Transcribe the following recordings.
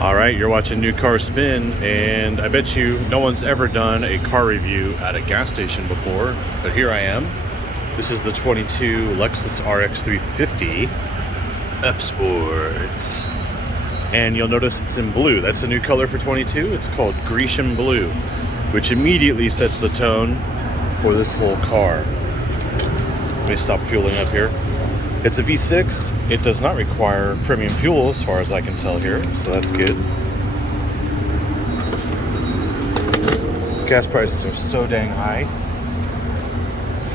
All right, you're watching New Car Spin, and I bet you no one's ever done a car review at a gas station before, but here I am. This is the 22 Lexus RX350 Fsport. And you'll notice it's in blue. That's a new color for 22. It's called Grecian Blue, which immediately sets the tone for this whole car. Let me stop fueling up here. It's a V6. It does not require premium fuel as far as I can tell here, so that's good. Gas prices are so dang high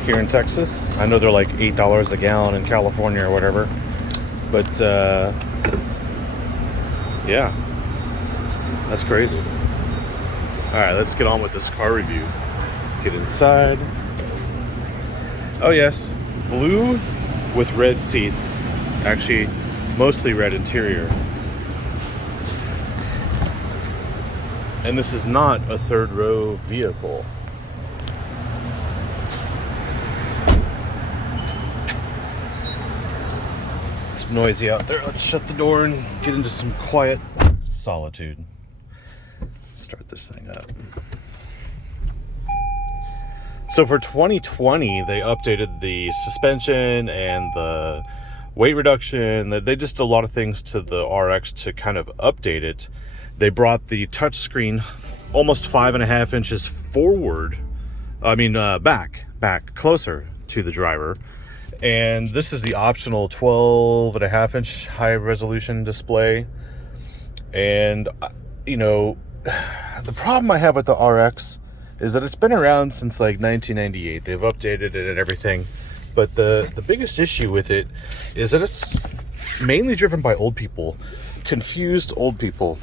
here in Texas. I know they're like $8 a gallon in California or whatever, but yeah, that's crazy. All right, let's get on with this car review. Get inside. Oh yes, blue with red seats, actually mostly red interior. And this is not a third row vehicle. It's noisy out there. Let's shut the door and get into some quiet solitude. Start this thing up. So for 2020, they updated the suspension and the weight reduction. They just did a lot of things to the RX to kind of update it. They brought the touchscreen almost 5.5 inches forward. Back closer to the driver. And this is the optional 12.5 inch high resolution display. And, you know, the problem I have with the RX is that it's been around since like 1998. They've updated it and everything. But the biggest issue with it is that it's mainly driven by old people, confused old people.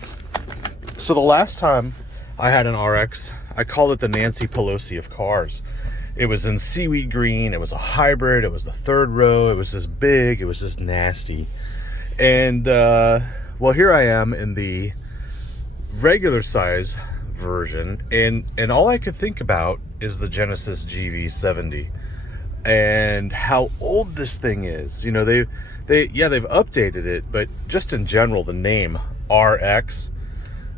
So the last time I had an RX, I called it the Nancy Pelosi of cars. It was in seaweed green, it was a hybrid, it was the third row, it was this big, it was just nasty. And well, here I am in the regular size version, and all I could think about is the Genesis GV70 and how old this thing is. You know, they've updated it, but just in general, the name RX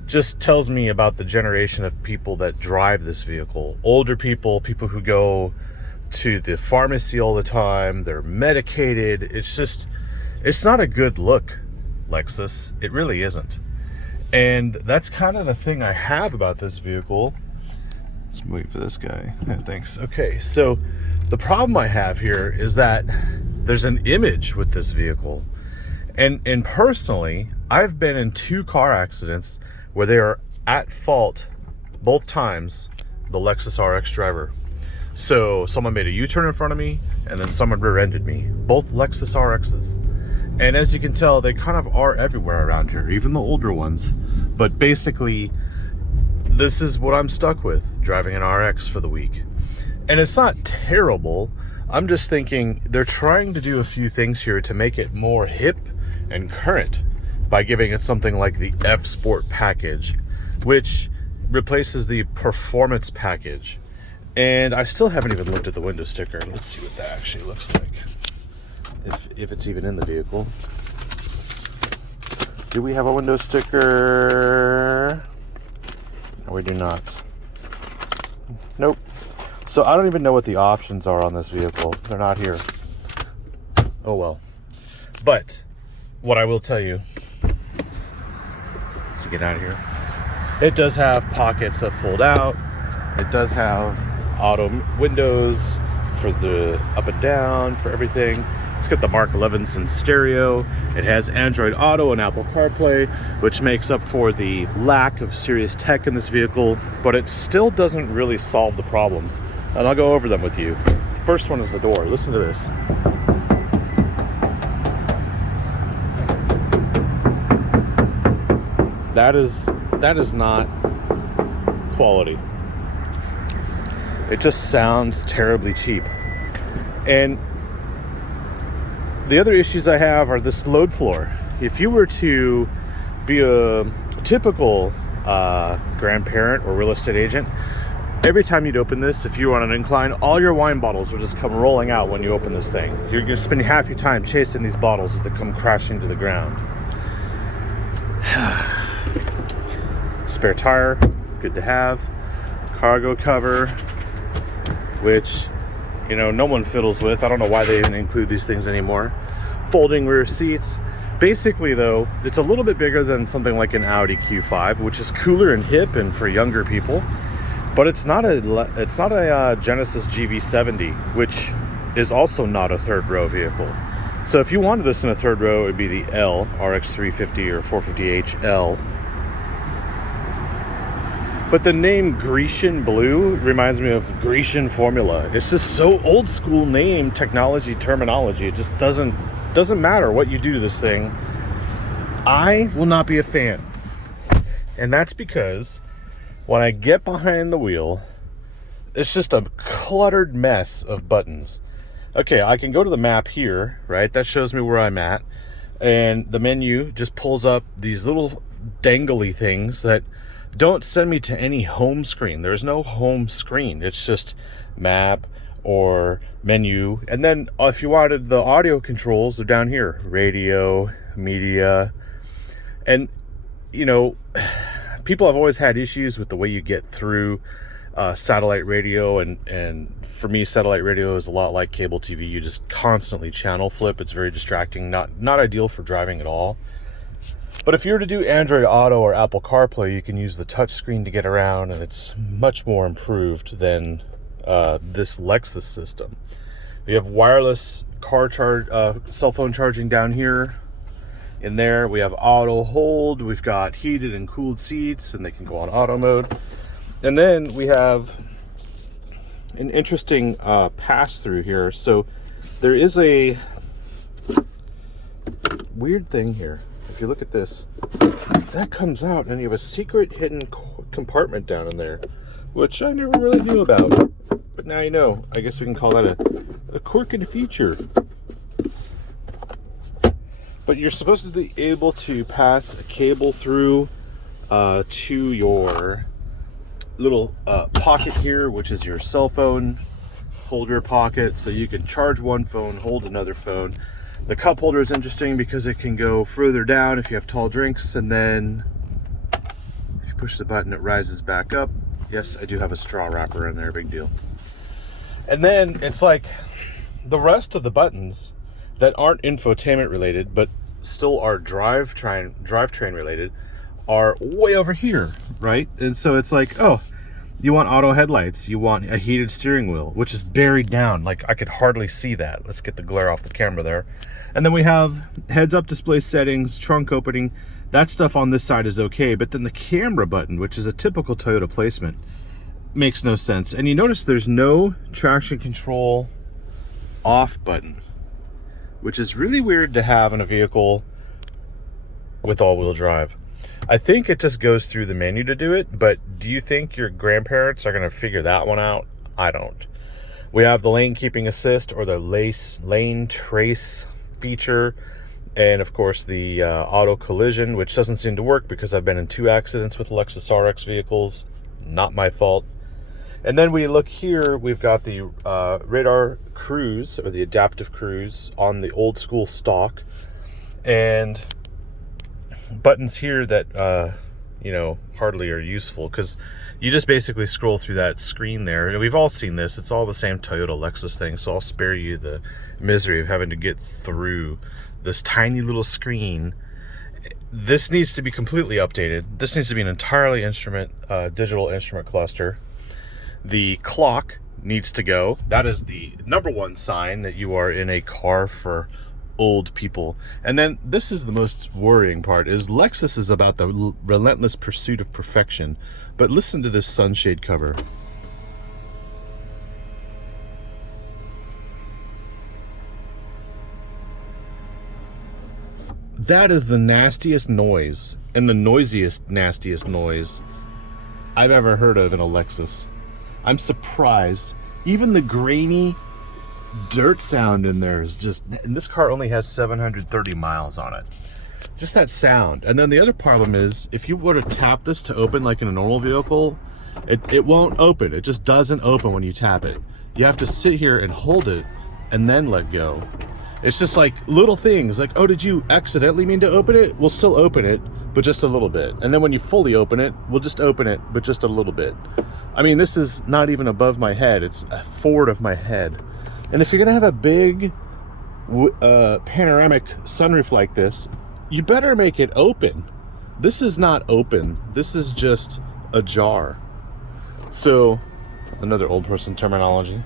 just tells me about the generation of people that drive this vehicle. Older people who go to the pharmacy all the time, they're medicated. It's not a good look, Lexus. It really isn't. And that's kind of the thing I have about this vehicle. Let's wait for this guy. Yeah, thanks. Okay, so the problem I have here is that there's an image with this vehicle. And personally, I've been in 2 car accidents where they are at fault both times, the Lexus RX driver. So someone made a U-turn in front of me, and then someone rear-ended me. Both Lexus RXs. And as you can tell, they kind of are everywhere around here, even the older ones. But basically, this is what I'm stuck with, driving an RX for the week. And it's not terrible. I'm just thinking they're trying to do a few things here to make it more hip and current by giving it something like the Fsport package, which replaces the performance package. And I still haven't even looked at the window sticker. Let's see what that actually looks like. If it's even in the vehicle. Do we have a window sticker? No, we do not. Nope. So I don't even know what the options are on this vehicle. They're not here. Oh well. But what I will tell you, let's get out of here. It does have pockets that fold out. It does have auto windows for the up and down, for everything. It's got the Mark 11s in stereo. It has Android Auto and Apple CarPlay, which makes up for the lack of serious tech in this vehicle, but it still doesn't really solve the problems. And I'll go over them with you. The first one is the door. Listen to this. That is not quality. It just sounds terribly cheap. And the other issues I have are this load floor. If you were to be a typical grandparent or real estate agent, every time you'd open this, if you were on an incline, all your wine bottles would just come rolling out when you open this thing. You're going to spend half your time chasing these bottles as they come crashing to the ground. Spare tire, good to have. Cargo cover, which, you know, no one fiddles with. I don't know why they even include these things anymore. Folding rear seats. Basically, though, it's a little bit bigger than something like an Audi Q5, which is cooler and hip and for younger people. But it's not a Genesis GV70, which is also not a third row vehicle. So if you wanted this in a third row, it would be the L, RX350 or 450HL. But the name Grecian Blue reminds me of Grecian formula. It's just so old school name, technology, terminology. It just doesn't matter what you do to this thing. I will not be a fan. And that's because when I get behind the wheel, it's just a cluttered mess of buttons. Okay, I can go to the map here, right? That shows me where I'm at. And the menu just pulls up these little dangly things that don't send me to any home screen. There's no home screen. It's just map or menu. And then if you wanted the audio controls, they're down here. Radio, media. And, you know, people have always had issues with the way you get through satellite radio. And for me, satellite radio is a lot like cable TV. You just constantly channel flip. It's very distracting. Not ideal for driving at all. But if you were to do Android Auto or Apple CarPlay, you can use the touch screen to get around, and it's much more improved than this Lexus system. We have wireless cell phone charging down here. In there, we have auto hold. We've got heated and cooled seats, and they can go on auto mode. And then we have an interesting pass-through here. So there is a weird thing here. If you look at this, that comes out and you have a secret hidden compartment down in there, which I never really knew about. But now you know. I guess we can call that a quirky feature. But you're supposed to be able to pass a cable through to your little pocket here, which is your cell phone holder pocket, so you can charge one phone, hold another phone. The cup holder is interesting because it can go further down if you have tall drinks, and then if you push the button, it rises back up. Yes, I do have a straw wrapper in there, big deal. And then it's like the rest of the buttons that aren't infotainment related, but still are drivetrain related, are way over here, right? And so it's like, oh, you want auto headlights, you want a heated steering wheel, which is buried down. Like, I could hardly see that. Let's get the glare off the camera there. And then we have heads-up display settings, trunk opening. That stuff on this side is okay, but then the camera button, which is a typical Toyota placement, makes no sense. And you notice there's no traction control off button, which is really weird to have in a vehicle with all-wheel drive. I think it just goes through the menu to do it, but do you think your grandparents are going to figure that one out? I don't. We have the lane keeping assist, or the lane trace feature, and of course the auto collision, which doesn't seem to work because I've been in 2 accidents with Lexus RX vehicles. Not my fault. And then we look here, we've got the radar cruise, or the adaptive cruise, on the old school stock, and buttons here that you know, hardly are useful, because you just basically scroll through that screen there. And we've all seen this. It's all the same Toyota Lexus thing, so I'll spare you the misery of having to get through this tiny little screen. This needs to be completely updated. This needs to be an entirely digital instrument cluster. The clock needs to go. That is the #1 sign that you are in a car for old people. And then this is the most worrying part, is Lexus is about the relentless pursuit of perfection. But listen to this sunshade cover. That is the nastiest noise, and the noisiest, nastiest noise I've ever heard of in a Lexus. I'm surprised. Even the grainy dirt sound in there is just, and this car only has 730 miles on it. Just that sound. And then the other problem is, if you were to tap this to open like in a normal vehicle, it won't open. It just doesn't open when you tap it. You have to sit here and hold it and then let go. It's just like little things like, oh, did you accidentally mean to open it? We'll still open it, but just a little bit. And then when you fully open it, we'll just open it, but just a little bit. I mean, this is not even above my head. It's forward of my head. And if you're gonna have a big panoramic sunroof like this, you better make it open. This is not open. This is just ajar. So, another old person terminology.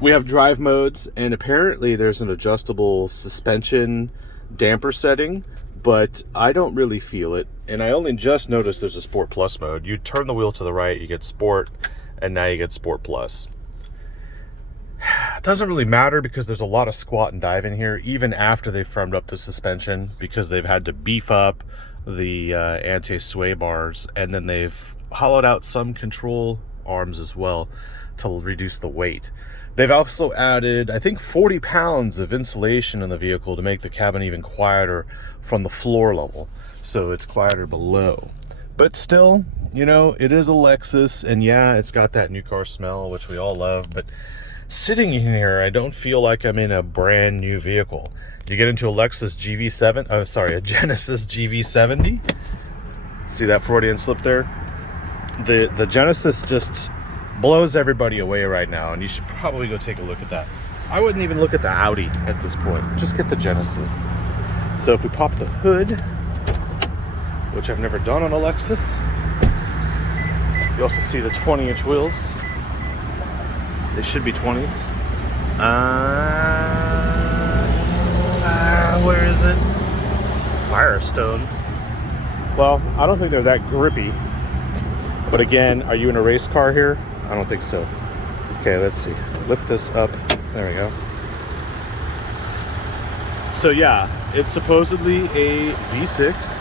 We have drive modes, and apparently there's an adjustable suspension damper setting, but I don't really feel it. And I only just noticed there's a Sport Plus mode. You turn the wheel to the right, you get Sport, and now you get Sport Plus. It doesn't really matter because there's a lot of squat and dive in here, even after they've firmed up the suspension, because they've had to beef up the anti-sway bars, and then they've hollowed out some control arms as well to reduce the weight. They've also added, I think, 40 pounds of insulation in the vehicle to make the cabin even quieter from the floor level, so it's quieter below. But still, you know, it is a Lexus, and yeah, it's got that new car smell, which we all love, but sitting in here, I don't feel like I'm in a brand new vehicle. You get into a Lexus GV7, oh sorry, a Genesis GV70. See that Freudian slip there? The Genesis just blows everybody away right now, and you should probably go take a look at that. I wouldn't even look at the Audi at this point. Just get the Genesis. So if we pop the hood, which I've never done on a Lexus, you also see the 20-inch wheels. They should be 20s. Where is it? Firestone. Well, I don't think they're that grippy. But again, are you in a race car here? I don't think so. Okay, let's see. Lift this up. There we go. So yeah, it's supposedly a V6.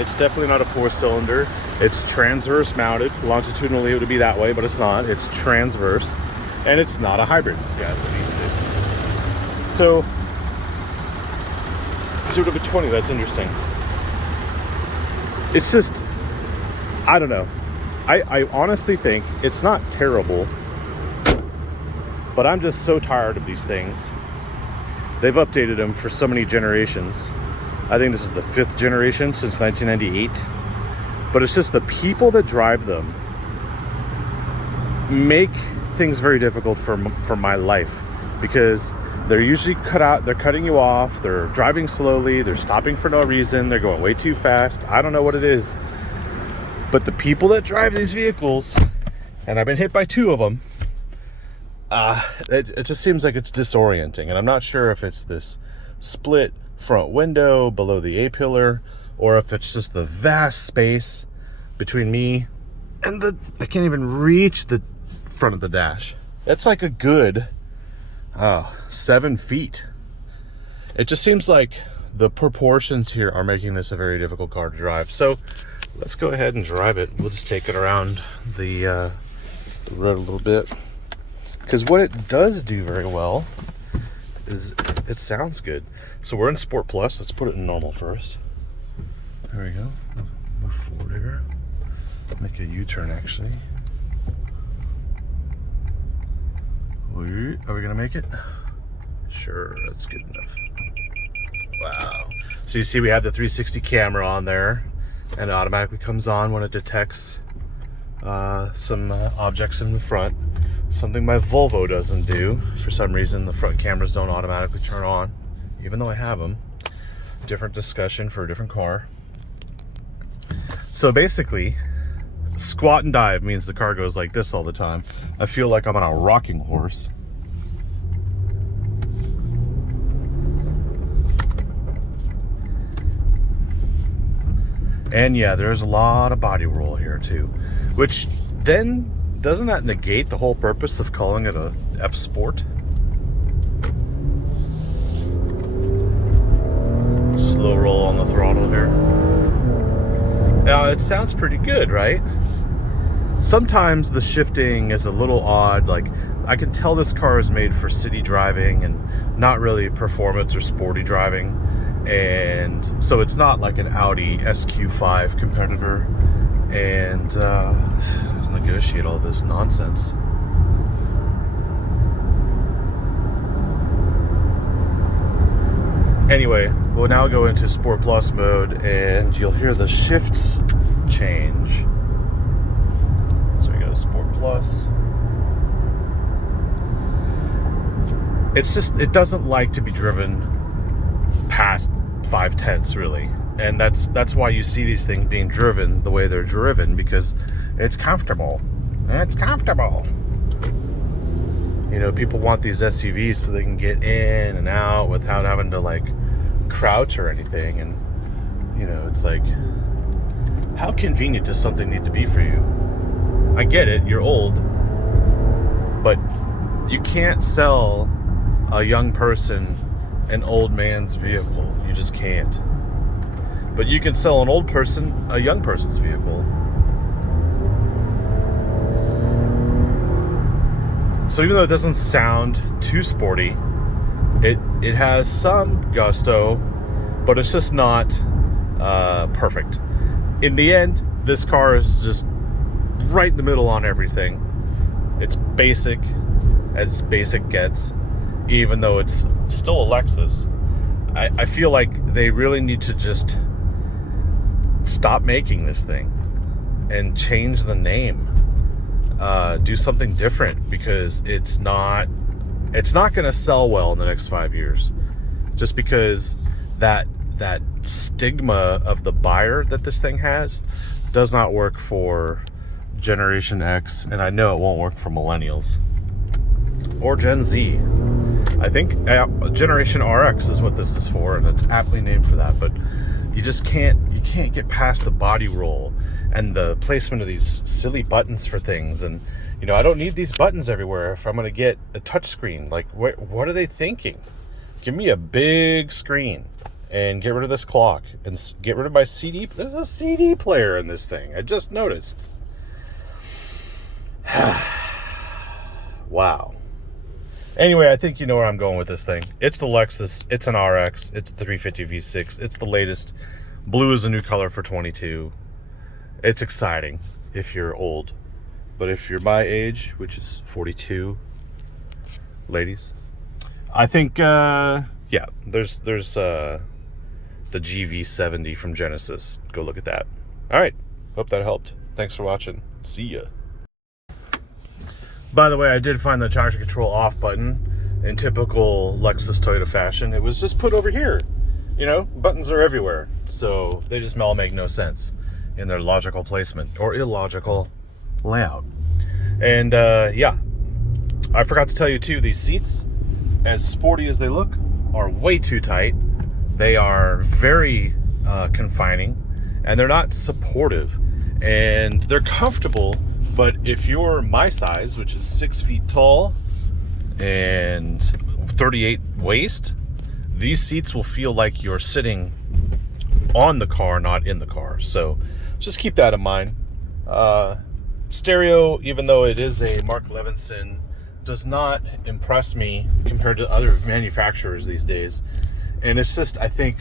It's definitely not a 4-cylinder. It's transverse mounted. Longitudinally it would be that way, but it's not. It's transverse. And it's not a hybrid. Yeah, it's a V6. So, 0 to 20, that's interesting. It's just, I don't know. I honestly think it's not terrible, but I'm just so tired of these things. They've updated them for so many generations. I think this is the 5th generation since 1998. But it's just the people that drive them make things very difficult for my life, because they're usually they're cutting you off, they're driving slowly, they're stopping for no reason, they're going way too fast. I don't know what it is. But the people that drive these vehicles, and I've been hit by 2 of them, it just seems like it's disorienting. And I'm not sure if it's this split front window below the A-pillar, or if it's just the vast space between me and I can't even reach the front of the dash. It's like a good 7 feet. It just seems like the proportions here are making this a very difficult car to drive. So let's go ahead and drive it. We'll just take it around the road a little bit, because what it does do very well is it sounds good. So we're in Sport Plus. Let's put it in normal first. There we go. Move forward here. Make a U-turn actually. Are we gonna make it? Sure, that's good enough. Wow. So you see we have the 360 camera on there, and it automatically comes on when it detects some objects in the front. Something my Volvo doesn't do. For some reason, the front cameras don't automatically turn on, even though I have them. Different discussion for a different car. So basically, squat and dive means the car goes like this all the time. I feel like I'm on a rocking horse. And yeah, there's a lot of body roll here too, which then doesn't that negate the whole purpose of calling it a F Sport? Slow roll on the throttle here. Now it sounds pretty good, right? Sometimes the shifting is a little odd. Like, I can tell this car is made for city driving and not really performance or sporty driving. And so it's not like an Audi SQ5 competitor. And negotiate all this nonsense. Anyway, we'll now go into Sport Plus mode, and you'll hear the shifts change. So we go to Sport Plus. It's just, it doesn't like to be driven past 5/10 really, and that's why you see these things being driven the way they're driven, because it's comfortable. It's comfortable. You know, people want these SUVs so they can get in and out without having to like crouch or anything, and you know, it's like, how convenient does something need to be for you? I get it, you're old, but you can't sell a young person an old man's vehicle. You just can't. But you can sell an old person a young person's vehicle. So even though it doesn't sound too sporty, it has some gusto, but it's just not perfect. In the end, this car is just right in the middle on everything. It's basic as basic gets, even though it's still a Lexus. I feel like they really need to just stop making this thing and change the name. Do something different, because it's not going to sell well in the next 5 years, just because that stigma of the buyer that this thing has does not work for Generation X, and I know it won't work for millennials or Gen Z. I think Generation RX is what this is for, and it's aptly named for that. But you just can't get past the body roll and the placement of these silly buttons for things. And you know, I don't need these buttons everywhere if I'm going to get a touch screen. Like, what are they thinking? Give me a big screen and get rid of this clock and get rid of my CD. There's a CD player in this thing. I just noticed. Wow. Anyway, I think you know where I'm going with this thing. It's the Lexus. It's an RX. It's the 350 V6. It's the latest. Blue is a new color for 22. It's exciting if you're old. But if you're my age, which is 42, ladies, I think, yeah, there's the GV70 from Genesis. Go look at that. All right. Hope that helped. Thanks for watching. See ya. By the way, I did find the traction control off button in typical Lexus Toyota fashion. It was just put over here. You know, buttons are everywhere. So they just all make no sense in their logical placement or illogical layout. And yeah, I forgot to tell you too, these seats, as sporty as they look, are way too tight. They are very confining, and they're not supportive, and they're comfortable. But if you're my size, which is 6 feet tall and 38 waist, these seats will feel like you're sitting on the car, not in the car. So just keep that in mind. Stereo, even though it is a Mark Levinson, does not impress me compared to other manufacturers these days. And it's just, I think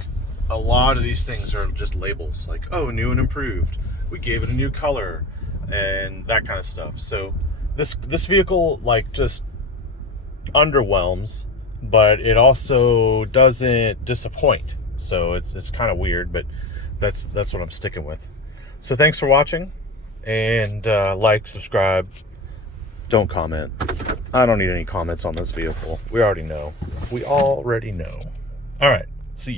a lot of these things are just labels, like, oh, new and improved. We gave it a new color and that kind of stuff. So this vehicle like just underwhelms, but it also doesn't disappoint. So it's kind of weird, but that's what I'm sticking with. So thanks for watching, and like, subscribe, don't comment. I don't need any comments on this vehicle. We already know. All right.